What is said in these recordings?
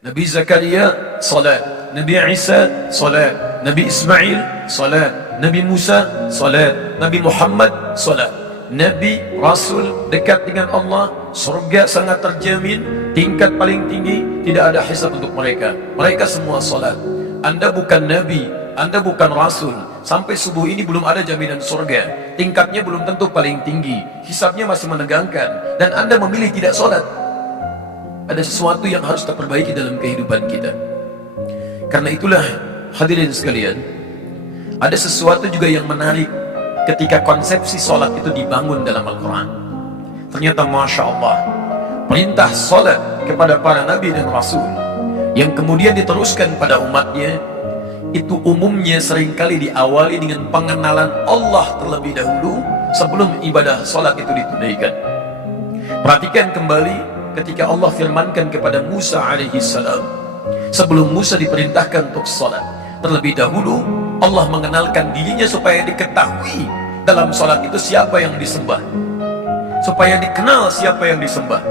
Nabi Zakaria, salat. Nabi Isa, salat. Nabi Ismail, salat. Nabi Musa, salat. Nabi Muhammad, salat. Nabi, Rasul, dekat dengan Allah, surga sangat terjamin, tingkat paling tinggi, tidak ada hisab untuk mereka. Mereka semua salat. Anda bukan Nabi, Anda bukan Rasul, sampai subuh ini belum ada jaminan surga. Tingkatnya belum tentu paling tinggi, hisabnya masih menegangkan, dan Anda memilih tidak salat. Ada sesuatu yang harus kita perbaiki dalam kehidupan kita. Karena itulah, hadirin sekalian, ada sesuatu juga yang menarik ketika konsepsi sholat itu dibangun dalam Al-Quran. Ternyata Masya Allah, perintah sholat kepada para nabi dan rasul yang kemudian diteruskan pada umatnya, itu umumnya seringkali diawali dengan pengenalan Allah terlebih dahulu sebelum ibadah sholat itu ditunaikan. Perhatikan kembali ketika Allah firmankan kepada Musa alaihi salam, sebelum Musa diperintahkan untuk sholat, terlebih dahulu Allah mengenalkan dirinya supaya diketahui dalam sholat itu siapa yang disembah, supaya dikenal siapa yang disembah,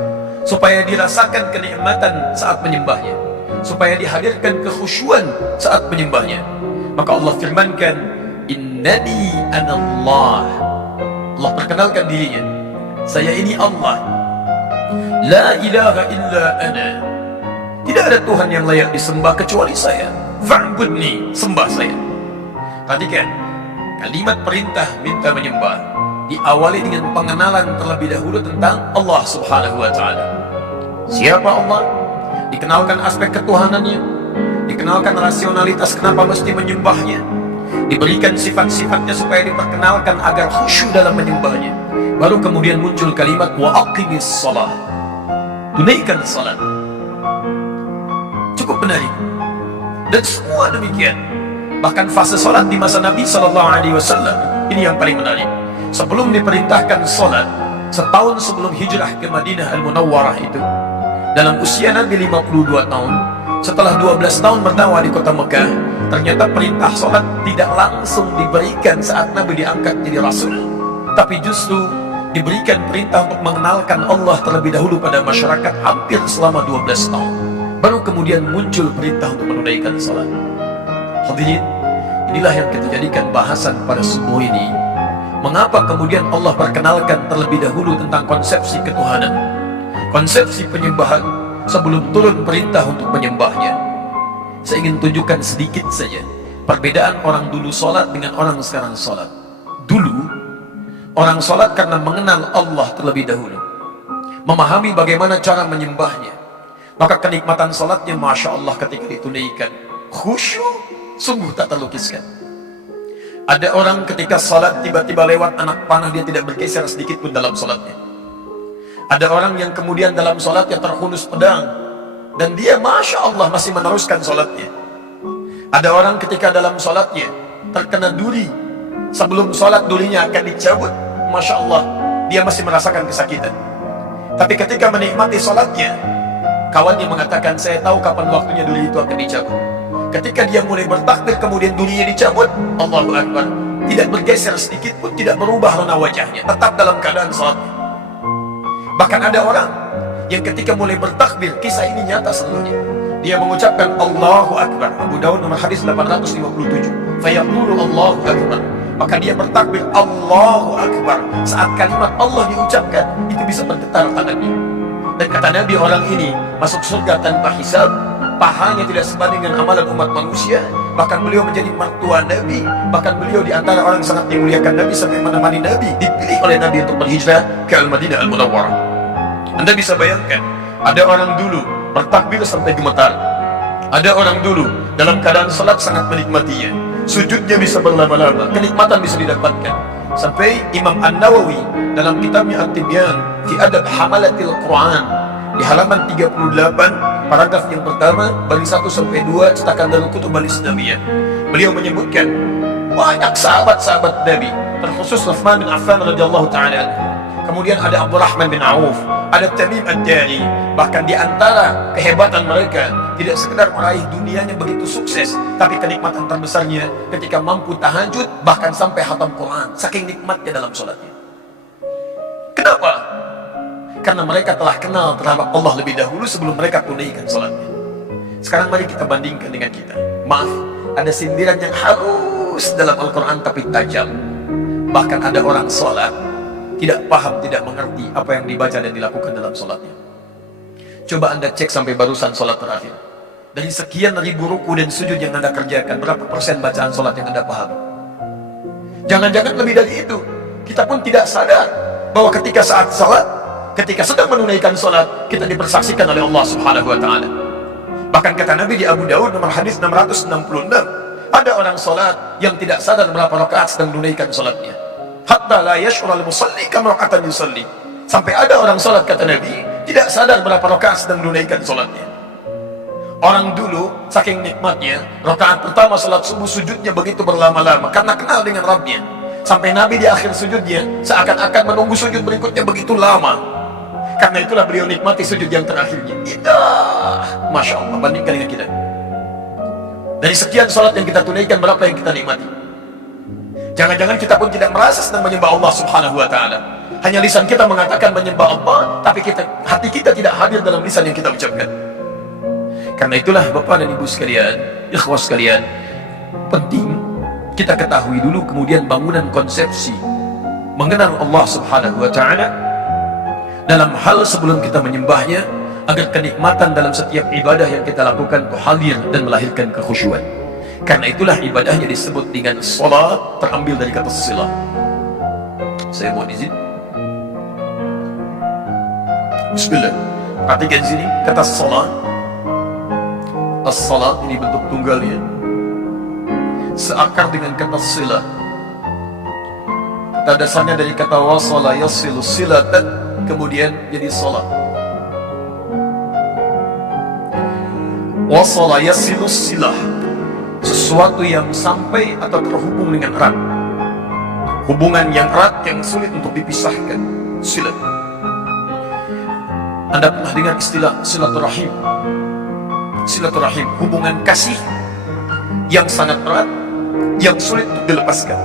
supaya dirasakan kenikmatan saat menyembahnya, supaya dihadirkan kekhusyuan saat menyembahnya. Maka Allah firmankan, innani anallah. Allah perkenalkan dirinya, saya ini Allah, la ilaha illa ana, tidak ada Tuhan yang layak disembah kecuali saya, fa'budni, sembah saya. Perhatikan, kalimat perintah minta menyembah diawali dengan pengenalan terlebih dahulu tentang Allah subhanahu wa ta'ala. Siapa Allah? Dikenalkan aspek ketuhanannya, dikenalkan rasionalitas kenapa mesti menyembahnya, diberikan sifat-sifatnya supaya diperkenalkan agar khusyuk dalam menyembahnya. Baru kemudian muncul kalimat wa aqimis shalah, tunaikan salat. Cukup menarik. Dan semua demikian. Bahkan fase salat di masa Nabi SAW, ini yang paling menarik. Sebelum diperintahkan salat, setahun sebelum hijrah ke Madinah Al-Munawwarah itu, dalam usia Nabi 52 tahun, setelah 12 tahun berdakwah di kota Mekah, ternyata perintah salat tidak langsung diberikan saat Nabi diangkat jadi Rasul, tapi justru diberikan perintah untuk mengenalkan Allah terlebih dahulu pada masyarakat hampir selama 12 tahun. Baru kemudian muncul perintah untuk menunaikan salat. Hadirin, inilah yang kita jadikan bahasan pada subuh ini. Mengapa kemudian Allah perkenalkan terlebih dahulu tentang konsepsi ketuhanan, konsepsi penyembahan sebelum turun perintah untuk menyembahnya? Saya ingin tunjukkan sedikit saja perbedaan orang dulu sholat dengan orang sekarang sholat. Dulu orang sholat karena mengenal Allah terlebih dahulu, memahami bagaimana cara menyembahnya, maka kenikmatan sholatnya Masya Allah ketika ditunaikan, khusyuk sungguh tak terlukiskan. Ada orang ketika sholat tiba-tiba lewat anak panah, dia tidak bergeser sedikit pun dalam sholatnya. Ada orang yang kemudian dalam sholatnya terhunus pedang, dan dia Masya Allah masih meneruskan sholatnya. Ada orang ketika dalam sholatnya terkena duri, sebelum sholat durinya akan dicabut, Masya Allah dia masih merasakan kesakitan. Tapi ketika menikmati sholatnya, kawannya mengatakan, saya tahu kapan waktunya duri itu akan dicabut. Ketika dia mulai bertakbir kemudian durinya dicabut, Allahu Akbar, tidak bergeser sedikit pun, tidak berubah warna wajahnya, tetap dalam keadaan sholatnya. Bahkan ada orang yang ketika mulai bertakbir, kisah ini nyata seluruhnya, dia mengucapkan Allahu Akbar. Abu Dawud nomor hadis 857, fayaqulu Allahu Akbar, maka dia bertakbir Allahu Akbar. Saat kalimat Allah diucapkan, itu bisa bergetar tangannya. Dan kata Nabi, orang ini masuk surga tanpa hisab, pahanya tidak sebanding dengan amalan umat manusia. Bahkan beliau menjadi mertua Nabi, bahkan beliau diantara orang sangat dimuliakan Nabi sampai menemani Nabi, dipilih oleh Nabi untuk berhijrah ke Al-Madinah Al-Munawwarah. Anda bisa bayangkan, ada orang dulu bertakbir sampai gemetar, ada orang dulu dalam keadaan salat sangat menikmatinya, sujudnya bisa berlama-lama, kenikmatan bisa didapatkan. Sampai Imam An-Nawawi dalam kitabnya At-Tibyan fi Adab Hamalatil Quran di halaman 38 paragraf yang pertama baris 1 sampai 2 cetakan Darul Kutub Al-Islamiyah, beliau menyebutkan banyak sahabat-sahabat Nabi, terkhusus Utsman bin Affan radhiyallahu taala, kemudian ada Abdurrahman bin Auf, ada Tamim Ad-Dari. Bahkan di antara kehebatan mereka tidak sekedar meraih dunianya begitu sukses, tapi kenikmatan terbesarnya ketika mampu tahajud, bahkan sampai khatam Quran, saking nikmatnya dalam sholatnya. Kenapa? Karena mereka telah kenal terhadap Allah lebih dahulu sebelum mereka tunaikan sholatnya. Sekarang mari kita bandingkan dengan kita. Maaf, ada sindiran yang halus dalam Al-Quran tapi tajam. Bahkan ada orang sholat tidak paham, tidak mengerti apa yang dibaca dan dilakukan dalam sholatnya. Coba Anda cek sampai barusan sholat terakhir. Dari sekian ribu ruku dan sujud yang Anda kerjakan, berapa persen bacaan sholat yang Anda paham? Jangan-jangan lebih dari itu. Kita pun tidak sadar bahwa ketika saat sholat, ketika sedang menunaikan sholat, kita dipersaksikan oleh Allah Subhanahu wa Ta'ala. Bahkan kata Nabi di Abu Daud nomor hadis 666, ada orang sholat yang tidak sadar berapa rakaat sedang menunaikan sholatnya. Hatta la yash'urul musalli kama raqatan yusalli. Sampai ada orang sholat, kata Nabi, tidak sadar berapa rakaat sedang menunaikan sholatnya. Orang dulu saking nikmatnya, rakaat pertama sholat subuh sujudnya begitu berlama-lama karena kenal dengan Rabbnya. Sampai Nabi di akhir sujudnya seakan-akan menunggu sujud berikutnya begitu lama. Karena itulah beliau nikmati sujud yang terakhirnya. Indah, Masya Allah. Bandingkan dengan kita. Dari sekian sholat yang kita tunaikan, berapa yang kita nikmati? Jangan-jangan kita pun tidak merasa sedang menyembah Allah Subhanahu wa Ta'ala. Hanya lisan kita mengatakan menyembah Allah, tapi hati kita tidak hadir dalam lisan yang kita ucapkan. Karena itulah Bapak dan Ibu sekalian, ikhwah sekalian, penting kita ketahui dulu kemudian bangunan konsepsi mengenal Allah Subhanahu wa Ta'ala dalam hal sebelum kita menyembahnya, agar kenikmatan dalam setiap ibadah yang kita lakukan itu hadir dan melahirkan kekhusyuan. Karena itulah ibadahnya disebut dengan salat, terambil dari kata silah. Saya mohon izin. Bismillah. Perhatikan sini kata salat. As-salat ini bentuk tunggalnya, seakar dengan kata silah. Kata dasarnya dari kata wasala yasilu silatan, kemudian jadi salat. Wasala yasilu silah, sesuatu yang sampai atau terhubung dengan erat, hubungan yang erat yang sulit untuk dipisahkan. Silat. Anda pernah dengar istilah silaturahim? Silaturahim, hubungan kasih yang sangat erat, yang sulit untuk dilepaskan.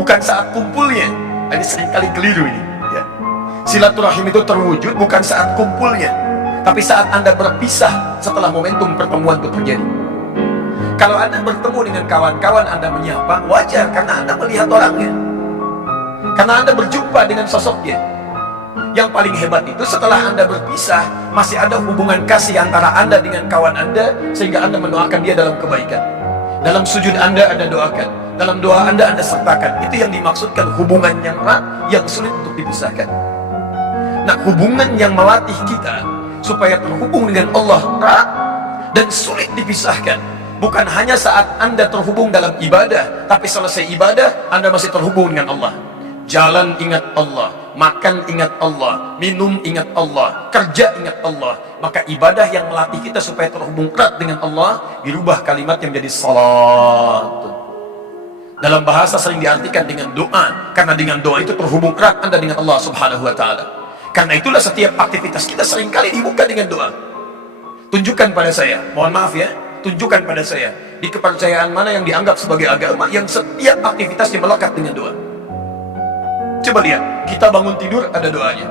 Bukan saat kumpulnya, ini seringkali keliru ini. Silaturahim itu terwujud bukan saat kumpulnya, tapi saat Anda berpisah setelah momentum pertemuan itu terjadi. Kalau Anda bertemu dengan kawan-kawan, Anda menyapa, wajar karena Anda melihat orangnya, karena Anda berjumpa dengan sosoknya. Yang paling hebat itu setelah Anda berpisah, masih ada hubungan kasih antara Anda dengan kawan Anda, sehingga Anda mendoakan dia dalam kebaikan. Dalam sujud Anda doakan, dalam doa Anda sertakan. Itu yang dimaksudkan hubungan yang erat, yang sulit untuk dipisahkan. Nah, hubungan yang melatih kita supaya terhubung dengan Allah erat dan sulit dipisahkan. Bukan hanya saat Anda terhubung dalam ibadah, tapi selesai ibadah Anda masih terhubung dengan Allah. Jalan ingat Allah, makan ingat Allah, minum ingat Allah, kerja ingat Allah. Maka ibadah yang melatih kita supaya terhubung erat dengan Allah, dirubah kalimatnya menjadi salat. Dalam bahasa sering diartikan dengan doa, karena dengan doa itu terhubung erat Anda dengan Allah Subhanahu wa Ta'ala. Karena itulah setiap aktivitas kita seringkali dibuka dengan doa. Tunjukkan pada saya, mohon maaf ya, tunjukkan pada saya, di kepercayaan mana yang dianggap sebagai agama yang setiap aktivitasnya melekat dengan doa. Coba lihat, kita bangun tidur ada doanya,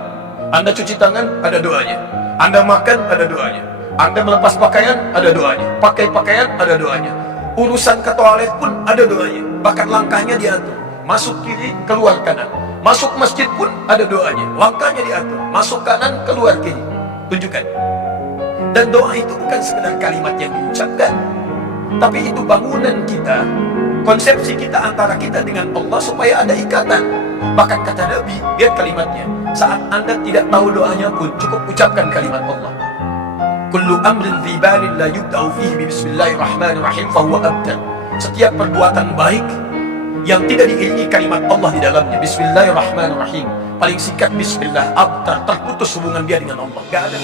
Anda cuci tangan ada doanya, Anda makan ada doanya, Anda melepas pakaian ada doanya, pakai pakaian ada doanya, urusan ke toilet pun ada doanya. Bahkan langkahnya diatur, masuk kiri keluar kanan, masuk masjid pun ada doanya, langkahnya diatur, masuk kanan keluar kiri. Tunjukkan. Dan doa itu bukan sekedar kalimat yang diucapkan, tapi itu bangunan kita, konsepsi kita antara kita dengan Allah supaya ada ikatan. Bahkan kata Nabi, lihat kalimatnya, saat Anda tidak tahu doanya pun cukup ucapkan kalimat Allah. Kullu amrin fi balin la yubda'u fihi bismillahirrahmanirrahim fahuwa abtar. Setiap perbuatan baik yang tidak diiringi kalimat Allah di dalamnya, bismillahirrahmanirrahim, paling singkat bismillah, abtar, terputus hubungan dia dengan Allah. Gak ada.